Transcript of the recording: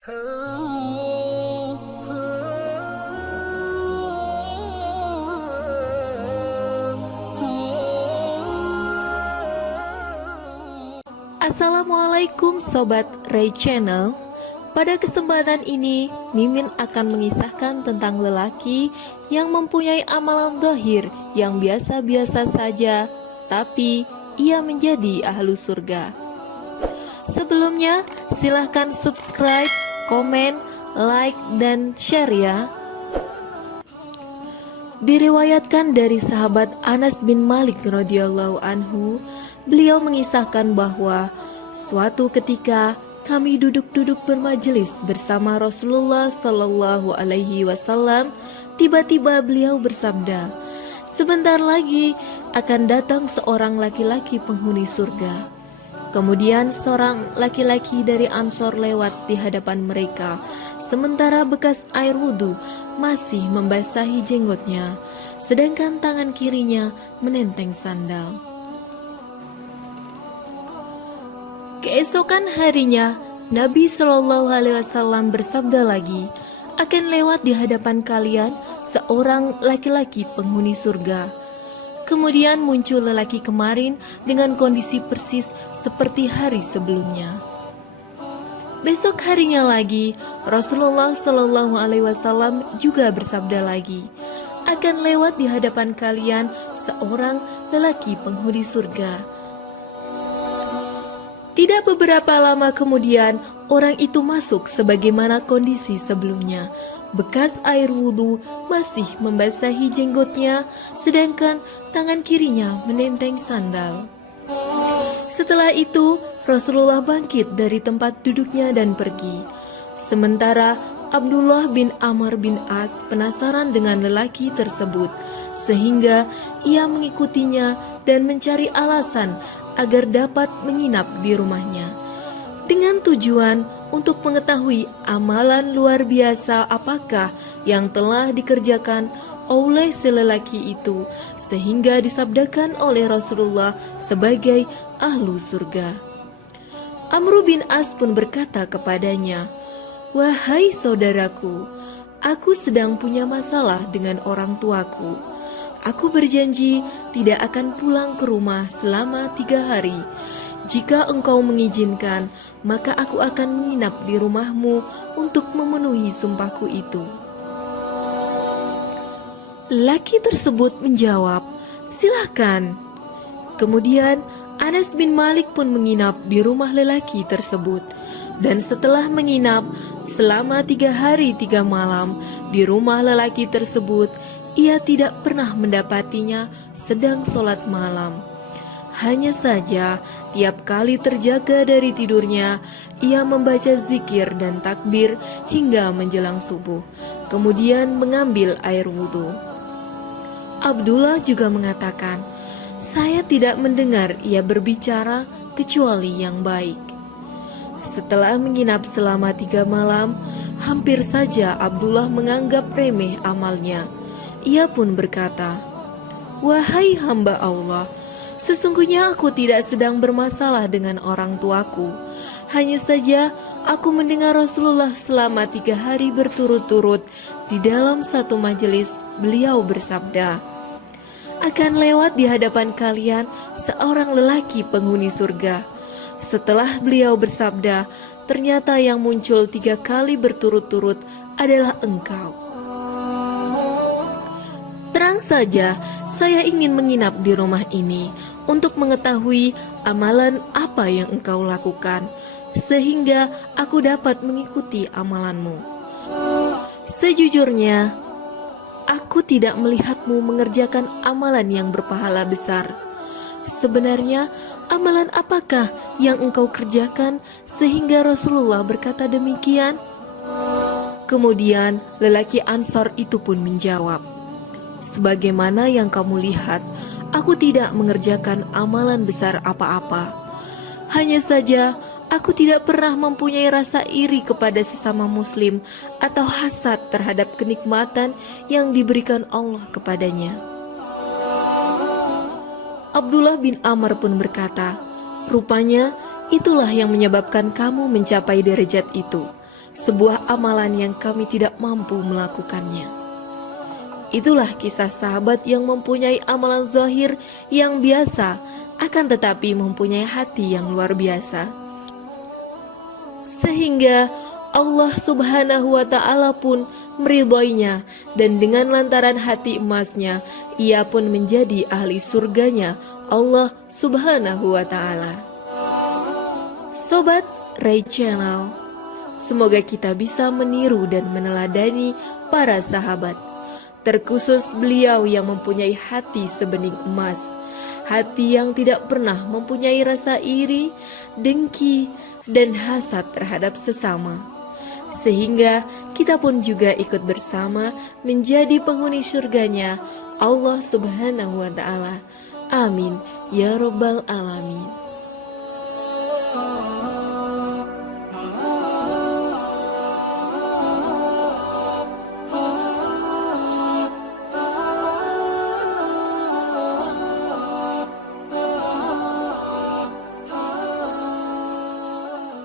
Assalamualaikum Sobat Ray Channel. Pada kesempatan ini, Mimin akan mengisahkan tentang lelaki yang mempunyai amalan zahir yang biasa-biasa saja, tapi ia menjadi ahlu surga. Sebelumnya, silahkan subscribe, komen, like, dan share ya. Diriwayatkan dari sahabat Anas bin Malik radhiyallahu anhu, beliau mengisahkan bahwa suatu ketika kami duduk-duduk bermajelis bersama Rasulullah Sallallahu Alaihi Wasallam. Tiba-tiba beliau bersabda, "Sebentar lagi akan datang seorang laki-laki penghuni surga." Kemudian seorang laki-laki dari Ansor lewat di hadapan mereka, sementara bekas air wudhu masih membasahi jenggotnya, sedangkan tangan kirinya menenteng sandal. Keesokan harinya, Nabi Shallallahu Alaihi Wasallam bersabda lagi, akan lewat di hadapan kalian seorang laki-laki penghuni surga. Kemudian muncul lelaki kemarin dengan kondisi persis seperti hari sebelumnya. Besok harinya lagi, Rasulullah Shallallahu Alaihi Wasallam juga bersabda lagi, akan lewat di hadapan kalian seorang lelaki penghuni surga. Tidak beberapa lama kemudian, orang itu masuk sebagaimana kondisi sebelumnya. Bekas air wudhu masih membasahi jenggotnya, sedangkan tangan kirinya menenteng sandal. Setelah itu, Rasulullah bangkit dari tempat duduknya dan pergi. Sementara Abdullah bin Amr bin As penasaran dengan lelaki tersebut, sehingga ia mengikutinya dan mencari alasan agar dapat menginap di rumahnya, dengan tujuan untuk mengetahui amalan luar biasa apakah yang telah dikerjakan oleh si lelaki itu, sehingga disabdakan oleh Rasulullah sebagai ahlu surga. Amr bin As pun berkata kepadanya, "Wahai saudaraku, aku sedang punya masalah dengan orang tuaku. Aku berjanji tidak akan pulang ke rumah selama 3 hari. Jika engkau mengizinkan, maka aku akan menginap di rumahmu untuk memenuhi sumpahku itu." Laki tersebut menjawab, "Silakan." Kemudian Anas bin Malik pun menginap di rumah lelaki tersebut. Dan setelah menginap selama 3 hari 3 malam di rumah lelaki tersebut, ia tidak pernah mendapatinya sedang sholat malam. Hanya saja tiap kali terjaga dari tidurnya, ia membaca zikir dan takbir hingga menjelang subuh, kemudian mengambil air wudhu. Abdullah juga mengatakan, "Saya tidak mendengar ia berbicara kecuali yang baik." Setelah menginap selama 3 malam, hampir saja Abdullah menganggap remeh amalnya. Ia pun berkata, "Wahai hamba Allah, sesungguhnya aku tidak sedang bermasalah dengan orang tuaku. Hanya saja aku mendengar Rasulullah selama 3 hari berturut-turut di dalam satu majelis, beliau bersabda, akan lewat di hadapan kalian seorang lelaki penghuni surga. Setelah beliau bersabda, ternyata yang muncul 3 kali berturut-turut adalah engkau. Terang saja, saya ingin menginap di rumah ini untuk mengetahui amalan apa yang engkau lakukan, sehingga aku dapat mengikuti amalanmu. Sejujurnya, aku tidak melihatmu mengerjakan amalan yang berpahala besar. Sebenarnya, amalan apakah yang engkau kerjakan sehingga Rasulullah berkata demikian?" Kemudian lelaki Ansor itu pun menjawab, "Sebagaimana yang kamu lihat, aku tidak mengerjakan amalan besar apa-apa. Hanya saja aku tidak pernah mempunyai rasa iri kepada sesama muslim atau hasad terhadap kenikmatan yang diberikan Allah kepadanya." Abdullah bin Amr pun berkata, "Rupanya itulah yang menyebabkan kamu mencapai derajat itu. sebuah amalan yang kami tidak mampu melakukannya. Itulah kisah sahabat yang mempunyai amalan zahir yang biasa, akan tetapi mempunyai hati yang luar biasa. Sehingga Allah Subhanahu wa Ta'ala pun meridhoinya, dan dengan lantaran hati emasnya, ia pun menjadi ahli surganya Allah Subhanahu wa Ta'ala. Sobat Ray Channel, semoga kita bisa meniru dan meneladani para sahabat, terkhusus beliau yang mempunyai hati sebening emas, hati yang tidak pernah mempunyai rasa iri, dengki, dan hasad terhadap sesama, sehingga kita pun juga ikut bersama menjadi penghuni surganya Allah Subhanahu wa Ta'ala. Amin ya Rabbal Alamin.